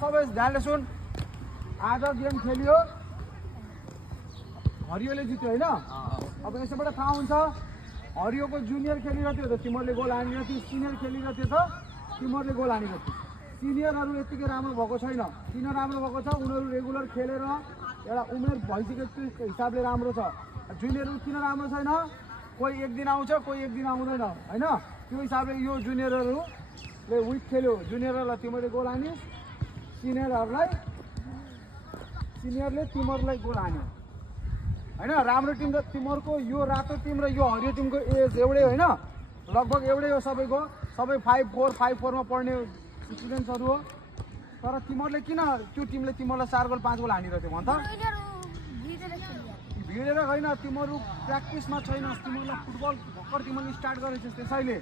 सबै ध्यानले सुन आज गेम खेलियो हरियोले जित्यो होइन अब यसैबाट थाहा हुन्छ हरियोको जुनियर खेलिरहेको थियो त तिमीहरूले गोल हानेर थियो सिनियर खेलिरहेको थियो त तिमीहरूले गोल हानेको थियो सिनियरहरू यतिकै राम्रो भएको छैन किन राम्रो भएको छ उनीहरू रेगुलर खेलेर एउटा उमेर भइसकेको हिसाबले राम्रो छ जुनियरहरू किन राम्रो छैन कोही एक दिन आउँछ कोही एक दिन आउँदैन होइन त्यो हिसाबले यो जुनियरहरूले विक खेल्यो जुनियरहरूलाई तिमीहरूले गोल हानिस् सिनियरले तिमीहरूलाई गोल हान्यो होइन राम्रो टिम त तिमीहरूको यो रातो टिम र यो हरियो टिमको एज एउटै होइन लगभग एउटै हो सबैको सबै 5-4 5-4 मा पढ्ने स्टुडेन्ट्सहरू हो तर तिमीहरूले किन त्यो टिमले तिमीहरूलाई 4 गोल 5 गोल हानिरहेको थियो भन त भिडेर होइन तिमीहरू प्र्याक्टिसमा छैनस् तिमीहरूलाई फुटबल भर्खर तिमीहरूले स्टार्ट गरेको छस् त्यसैले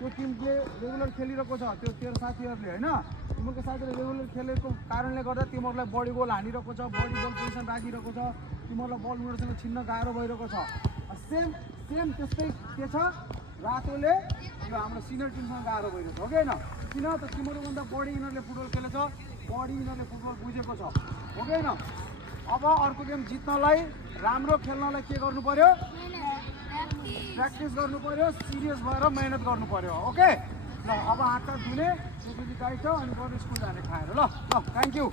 त्यो टिमले रेगुलर खेलिरहेको छ त्यो तेरो साथीहरूले होइन तिमीहरूको साथीहरूले रेगुलर खेलेको कारणले गर्दा तिमीहरूलाई बडी गोल हानिरहेको छ बडी गोल पोजिसन राखिरहेको छ तिमीहरूलाई बल उनीहरूसँग छिन्न गाह्रो भइरहेको छ सेम त्यस्तै के छ रातोले यो हाम्रो सिनियर टिमसँग गाह्रो भइरहेको छ हो कि होइन किन त तिमीहरूभन्दा बढी यिनीहरूले फुटबल खेलेछ बढी यिनीहरूले फुटबल बुझेको छ हो कि होइन अब अर्को गेम जित्नलाई राम्रो खेल्नलाई के गर्नु पर्यो प्र्याक्टिस गर्नु पर्यो सिरियस भएर मेहनत गर्नु पर्यो ओके ल अब हात धुने त्यसपछि गाइड छ अनि स्कुल जाने खाएर ल थ्याङ्क यू